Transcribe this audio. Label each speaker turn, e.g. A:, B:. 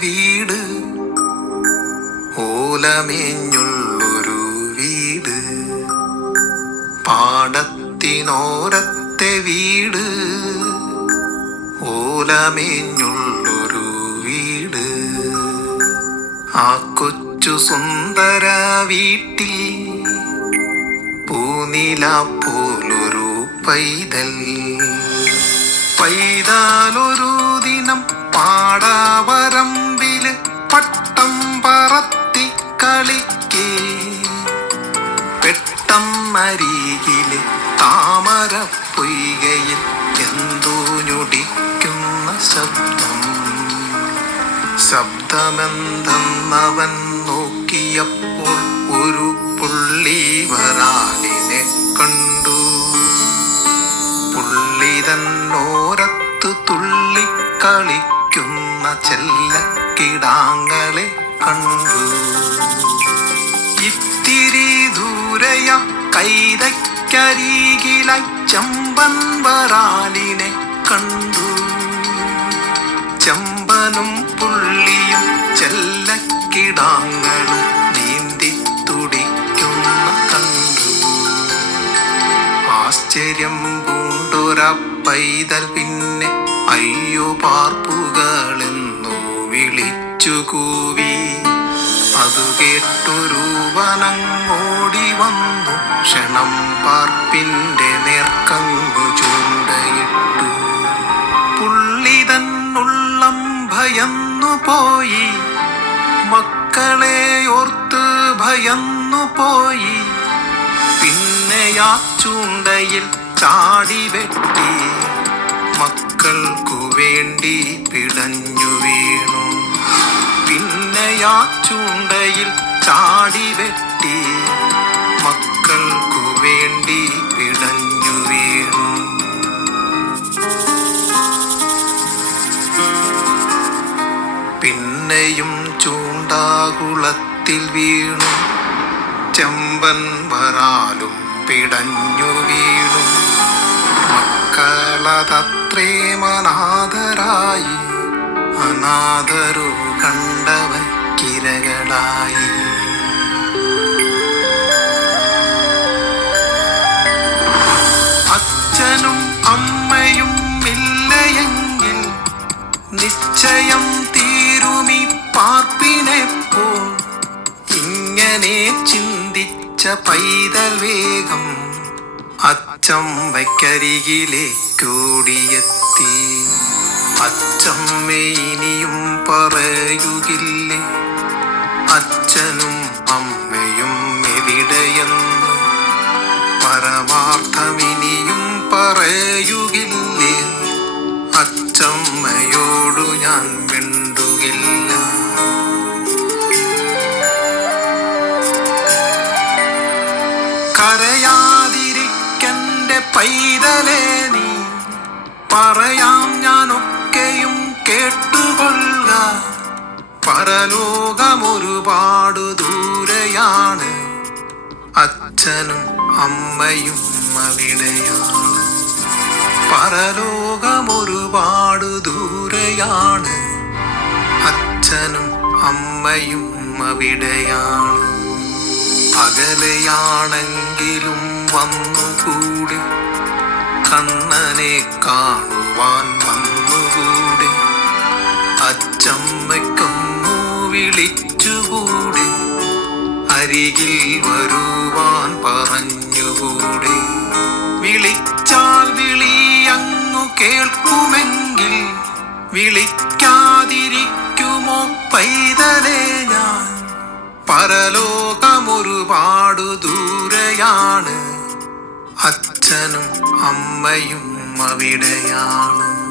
A: വീട്. ഓലമേഞ്ഞുള്ളൊരു വീട്. പാടത്തിനോരത്തെ വീട്. ഓലമേഞ്ഞുള്ളൊരു വീട്. ആ കൊച്ചു സുന്ദര വീട്ടിൽ പൂനില പോലൊരു പൈതൽ. പൈതാലൊരു ദിനം പാടാവരമ്പിൽ പട്ടം പറത്തി കളിക്കേ. പെട്ടന്നരികിൽ താമര പൊയ്കയിൽ എന്തോ ഞൊടിക്കുന്ന ശബ്ദം. ശബ്ദമെന്തെന്നവൻ നോക്കിയപ്പോൾ ഒരു പുള്ളി വരാലിനെ ചെല്ലക്കിടാങ്ങളെ കണ്ടു. ഇത്തിരി ദൂരയ കൈതക്കരികിലായി ചമ്പൻ വരാലിനെ കണ്ടു. ചമ്പനും പുള്ളിയും ചെല്ലക്കിടാങ്ങളും നീന്തി തുടിക്കുന്ന കണ്ടു. ആശ്ചര്യം പൂണ്ടൊര പൈതൽ പിന്നെ അയ്യോ പാർപ്പുകളെന്നു വിളിച്ചു കൂവി അതു കേട്ടൊരു വനങ്ങോടി വന്നു. ക്ഷണം പാർപ്പിന്റെ നേർക്കങ്ങു ചൂണ്ടയിട്ടു. പുള്ളി തന്നുള്ളം ഭയന്നു പോയി. മക്കളെ ഓർത്ത് ഭയന്നു പോയി. പിന്നെ ആ ചൂണ്ടയിൽ ചാടി വെട്ടി. മക്കൾക്കു വേണ്ടി പിടഞ്ഞു വീണു. പിന്നെ ചൂണ്ടയിൽ ചാടി വെട്ടി. മക്കൾക്കു വേണ്ടി പിടഞ്ഞു വീണു. പിന്നെയും ചൂണ്ടാകുളത്തിൽ വീണു. ചെമ്പൻ വരാലും പിടഞ്ഞു വീണു. മക്കളതത്രേ മനാഥരായി അനാഥരു കണ്ടവൻ കിരകളായി. അച്ഛനും അമ്മയും ഇല്ലയെങ്കിൽ നിശ്ചയം തീരുമി പാർപ്പിനെപ്പോൾ ഇങ്ങനെ ചിന്തിച്ച പൈതൽ വേഗം അച്ചമ്മയ്ക്കരികിലേക്കോടിയെത്തി അച്ചമ്മ ഇനിയും പറയുകില്ലേ? അച്ഛനും അമ്മയും എവിടെയെന്ന് പരമാർത്ഥമിനിയും പറയുകില്ലേ? അച്ചമ്മയോടു ഞാൻ മിണ്ടുകില്ല. കരയാതിരിക്കന്റെ പൈതലേ നീ. പറയാം പരലോകമൊരുപാട് ദൂരെയാണ്. അച്ഛനും അമ്മയും അവിടെയാണ്. പരലോകമൊരുപാട് ദൂരെയാണ്. അച്ഛനും അമ്മയും അവിടെയാണ്. വന്നു വന്നുകൂടി. കണ്ണനെ കാണുവാൻ വന്നുകൂടി. അച്ചമ്മയ്ക്കൊന്നു വിളിച്ചുകൂടി അരികിൽ വരുവാൻ പറഞ്ഞുകൂടെ. വിളിച്ചാൽ വിളി അങ്ങു കേൾക്കുമെങ്കിൽ വിളിക്കാതിരിക്കുമോ പൈതലേ ഞാൻ? പരലോകമൊരുപാടു ദൂരെയാണ്. അച്ഛനും അമ്മയും അവിടെയാണ്.